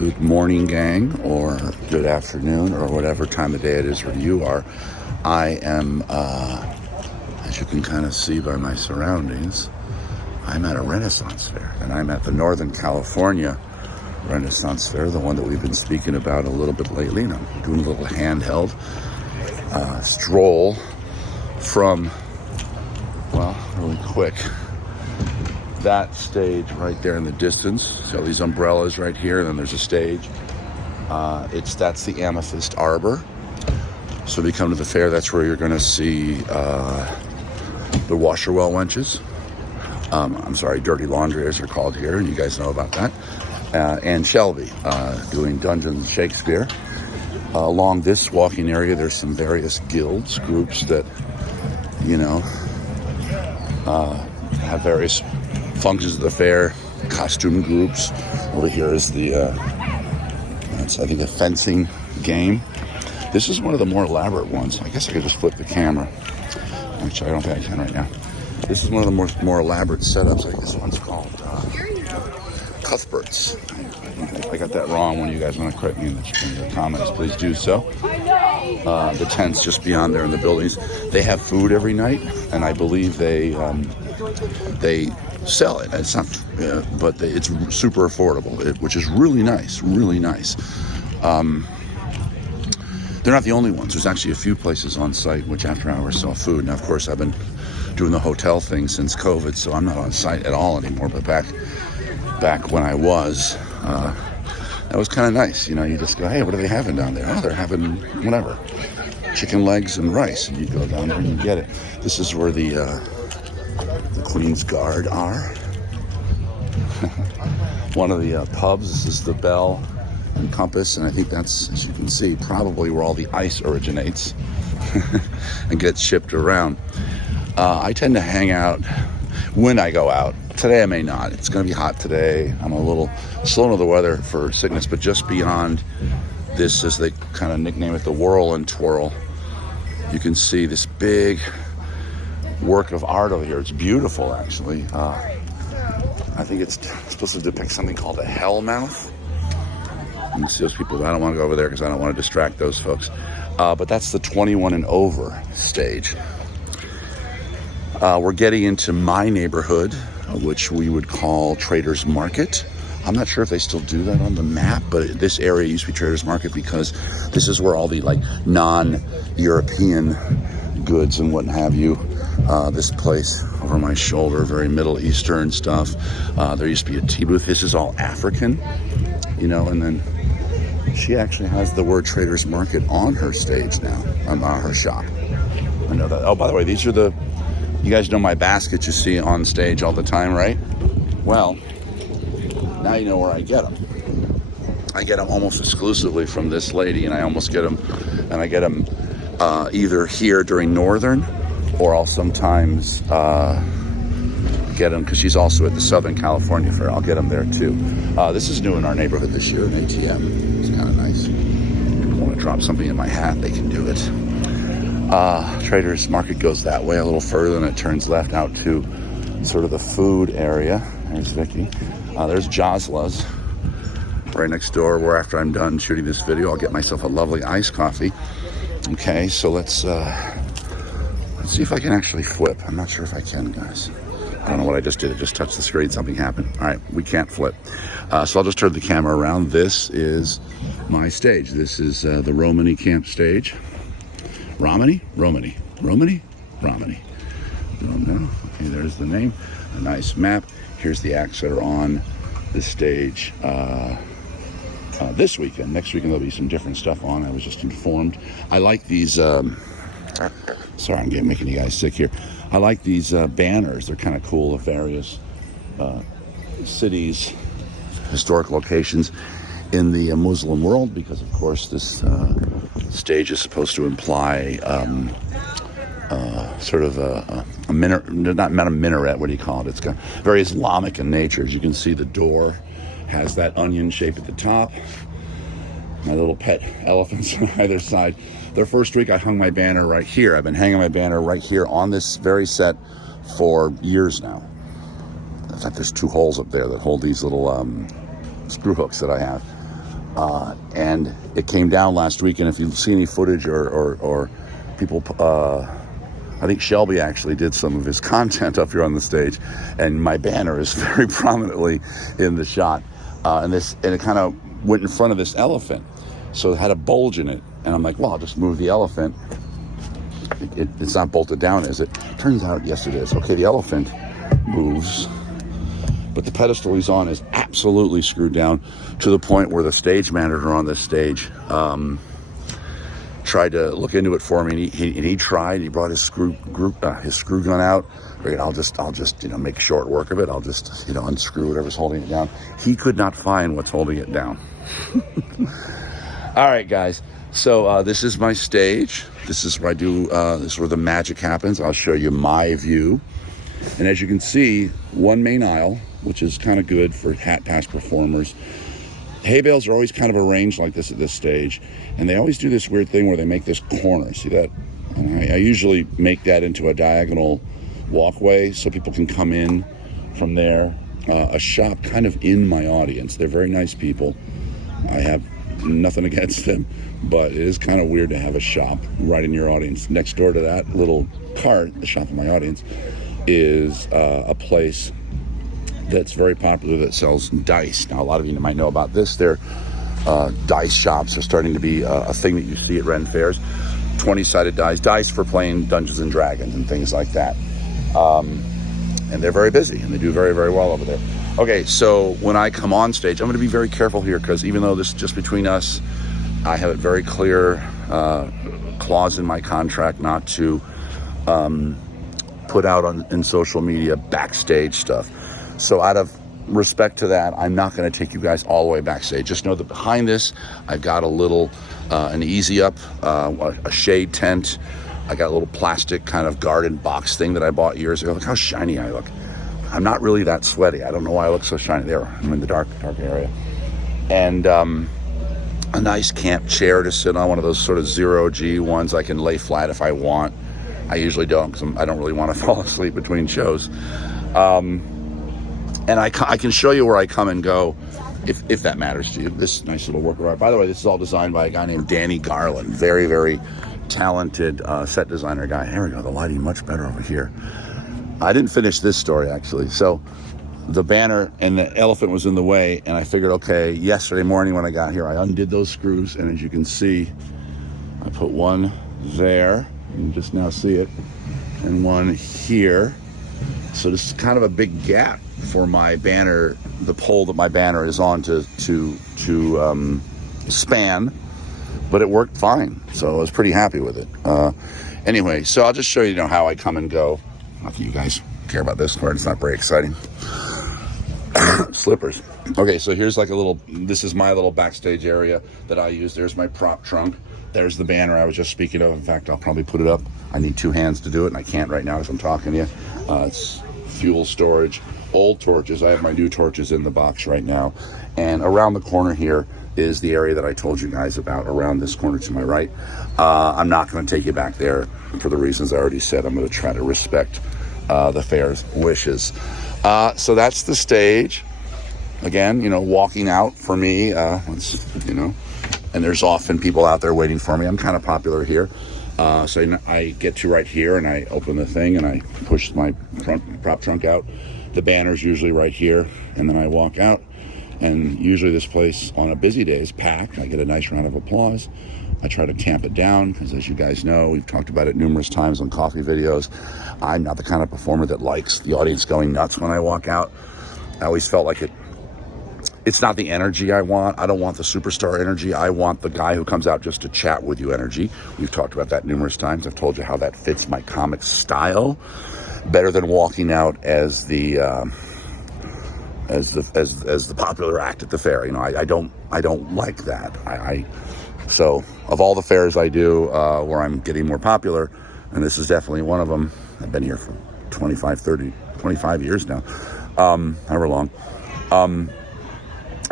Good morning, gang, or good afternoon, or whatever time of day it is where you are. I am, as you can kind of see by my surroundings, I'm at a Renaissance Fair, and I'm at the Northern California Renaissance Fair, the one that we've been speaking about a little bit lately, and I'm doing a little handheld stroll from, well, really quick, that stage right there in the distance. So these umbrellas right here, and then there's a stage. That's the Amethyst Arbor. So if you come to the fair, that's where you're going to see the washer well wenches. I'm sorry, dirty laundry as they're called here, and you guys know about that. And Shelby doing Dungeons and Shakespeare. Along this walking area, there's some various guilds, groups that, you know, have various functions of the fair, costume groups. Over here is the, that's I think a fencing game. This is one of the more elaborate ones. I guess I could just flip the camera. Actually, I don't think I can right now. This is one of the more elaborate setups. I think this one's called Cuthbert's. I got that wrong. When you guys want to correct me in the comments, please do so. The tents just beyond there in the buildings. They have food every night, and I believe they sell it. It's not, but it's super affordable, which is really nice. Really nice. They're not the only ones. There's actually a few places on site which after hours sell food. Now, of course, I've been doing the hotel thing since COVID, so I'm not on site at all anymore. But back when I was, that was kind of nice. You know, you just go, hey, what are they having down there? Oh, they're having whatever, chicken legs and rice, and you go down there and you get it. This is where the Queen's Guard are. One of the pubs. This is the Bell and Compass, and I think that's, as you can see, probably where all the ice originates and gets shipped around. I tend to hang out when I go out. Today I may not. It's going to be hot today. I'm a little slow to the weather for sickness, but just beyond this, as they kind of nickname it, the Whirl and Twirl, you can see this big work of art over here. It's beautiful, actually. I think it's supposed to depict something called a hellmouth. You see those people. I don't want to go over there because I don't want to distract those folks. But that's the 21 and over stage. We're getting into my neighborhood, which we would call Traders Market. I'm not sure if they still do that on the map, but this area used to be Traders Market because this is where all the like non-European goods and what have you. This place over my shoulder, very Middle Eastern stuff. There used to be a tea booth. This is all African, you know, and then she actually has the word Traders Market on her stage now, on her shop. I know that. Oh, by the way, these are you guys know my baskets you see on stage all the time, right? Well, now you know where I get them. I get them almost exclusively from this lady, and I almost get them, and I get them either here during Northern, or I'll sometimes get them because she's also at the Southern California Fair. I'll get them there too. This is new in our neighborhood this year, an ATM. It's kind of nice. If I want to drop something in my hat, they can do it. Traders Market goes that way a little further, and it turns left out to sort of the food area. There's Vicky. There's Josla's right next door, where after I'm done shooting this video, I'll get myself a lovely iced coffee. Okay, so let's see if I can actually flip. I'm not sure if I can, guys. I don't know what I just did. It just touched the screen. Something happened. All right, we can't flip. So I'll just turn the camera around. This is my stage. This is the Romany Camp stage. Romany? Romany. Romany? Romany. Don't know. Okay, there's the name. A nice map. Here's the acts that are on the stage this weekend. Next weekend there'll be some different stuff on. I was just informed. I like these... sorry, I'm making you guys sick here. I like these banners. They're kind of cool of various cities, historic locations in the Muslim world, because of course this stage is supposed to imply sort of a minaret, not a minaret, what do you call it? It's got very Islamic in nature. As you can see, the door has that onion shape at the top. My little pet elephants on either side. The first week I hung my banner right here. I've been hanging my banner right here on this very set for years now. In fact, there's two holes up there that hold these little screw hooks that I have. And it came down last week. And if you see any footage or people, I think Shelby actually did some of his content up here on the stage, and my banner is very prominently in the shot. And it kind of went in front of this elephant, so it had a bulge in it. And I'm like, well, I'll just move the elephant. It's not bolted down, is it? Turns out, yes, it is. Okay, the elephant moves, but the pedestal he's on is absolutely screwed down to the point where the stage manager on this stage tried to look into it for me, and he tried. He brought his screw gun out. I'll just make short work of it. I'll just unscrew whatever's holding it down. He could not find what's holding it down. All right, guys. So this is my stage. This is where I do. This is where the magic happens. I'll show you my view. And as you can see, one main aisle, which is kind of good for hat pass performers. Hay bales are always kind of arranged like this at this stage, and they always do this weird thing where they make this corner. See that? And I usually make that into a diagonal walkway so people can come in from there. A shop kind of in my audience. They're very nice people. I have nothing against them, but it is kind of weird to have a shop right in your audience. Next door to that little cart, the shop in my audience, is a place that's very popular that sells dice. Now, a lot of you might know about this. Their dice shops are starting to be a thing that you see at Ren fairs. 20-sided dice for playing Dungeons and Dragons and things like that. And they're very busy, and they do very, very well over there. Okay, so when I come on stage, I'm going to be very careful here, because even though this is just between us, I have it very clear clause in my contract not to put out in social media backstage stuff. So out of respect to that, I'm not going to take you guys all the way backstage. Just know that behind this, I've got a little, an easy up, a shade tent. I got a little plastic kind of garden box thing that I bought years ago. Look how shiny I look. I'm not really that sweaty. I don't know why I look so shiny. There, I'm in the dark area. And a nice camp chair to sit on, one of those sort of 0G ones I can lay flat if I want. I usually don't, because I don't really want to fall asleep between shows. And I can show you where I come and go if that matters to you. This nice little work of art. By the way, this is all designed by a guy named Danny Garland. Very, very talented set designer guy. There we go. The lighting much better over here. I didn't finish this story, actually. So the banner and the elephant was in the way, and I figured, okay, yesterday morning when I got here, I undid those screws, and as you can see, I put one there. You can just now see it, and one here. So this is kind of a big gap for my banner, the pole that my banner is on to span, but it worked fine. So I was pretty happy with it. Anyway, so I'll just show you, how I come and go. Not that you guys care about this part. It's not very exciting. Slippers. Okay, so here's like this is my little backstage area that I use. There's my prop trunk. There's the banner I was just speaking of. In fact, I'll probably put it up. I need two hands to do it, and I can't right now as I'm talking to you. It's fuel storage, old torches. I have my new torches in the box right now. And around the corner here is the area that I told you guys about, around this corner to my right. I'm not going to take you back there for the reasons I already said. I'm going to try to respect the fair's wishes. So that's the stage. Again, walking out for me, and there's often people out there waiting for me. I'm kind of popular here. So I get to right here, and I open the thing, and I push my prop trunk out. The banner's usually right here, and then I walk out. And usually this place on a busy day is packed. I get a nice round of applause. I try to tamp it down, because as you guys know, we've talked about it numerous times on coffee videos. I'm not the kind of performer that likes the audience going nuts when I walk out. I always felt like it's not the energy I want. I don't want the superstar energy. I want the guy who comes out just to chat with you energy. We've talked about that numerous times. I've told you how that fits my comic style better than walking out as the popular act at the fair. I don't like that. So of all the fairs I do where I'm getting more popular, and this is definitely one of them. I've been here for 25 years now, however long.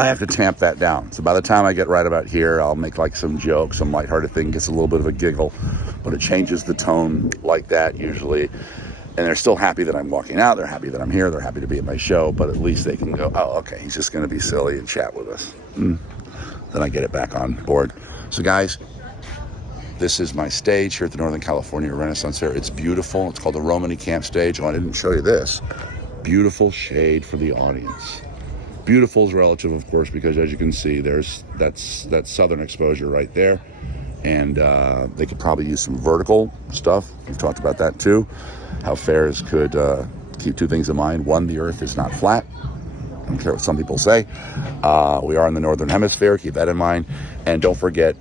I have to tamp that down. So by the time I get right about here, I'll make like some joke, some lighthearted thing, gets a little bit of a giggle, but it changes the tone like that usually. And they're still happy that I'm walking out. They're happy that I'm here. They're happy to be at my show, but at least they can go, oh, okay, he's just going to be silly and chat with us. then I get it back on board. So guys, this is my stage here at the Northern California Renaissance Faire. It's beautiful. It's called the Romany Camp Stage. Oh, I didn't show you this. Beautiful shade for the audience. Beautiful is relative, of course, because as you can see, that's southern exposure right there. And they could probably use some vertical stuff. We've talked about that too. How fairs could keep two things in mind. One, the earth is not flat. I don't care what some people say. We are in the Northern Hemisphere. Keep that in mind. And don't forget,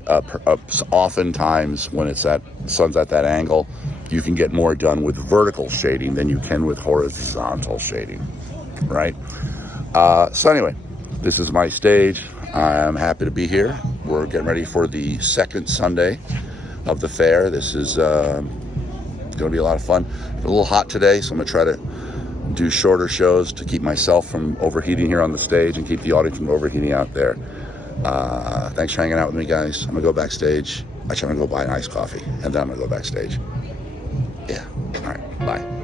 oftentimes when sun's at that angle, you can get more done with vertical shading than you can with horizontal shading, right? So anyway, this is my stage. I'm happy to be here. We're getting ready for the second Sunday of the fair. This is going to be a lot of fun. It's a little hot today, so I'm going to try to do shorter shows to keep myself from overheating here on the stage and keep the audience from overheating out there. Thanks for hanging out with me, guys. I'm gonna go backstage. Actually, I'm gonna go buy an iced coffee, and then I'm gonna go backstage. Yeah. All right. Bye.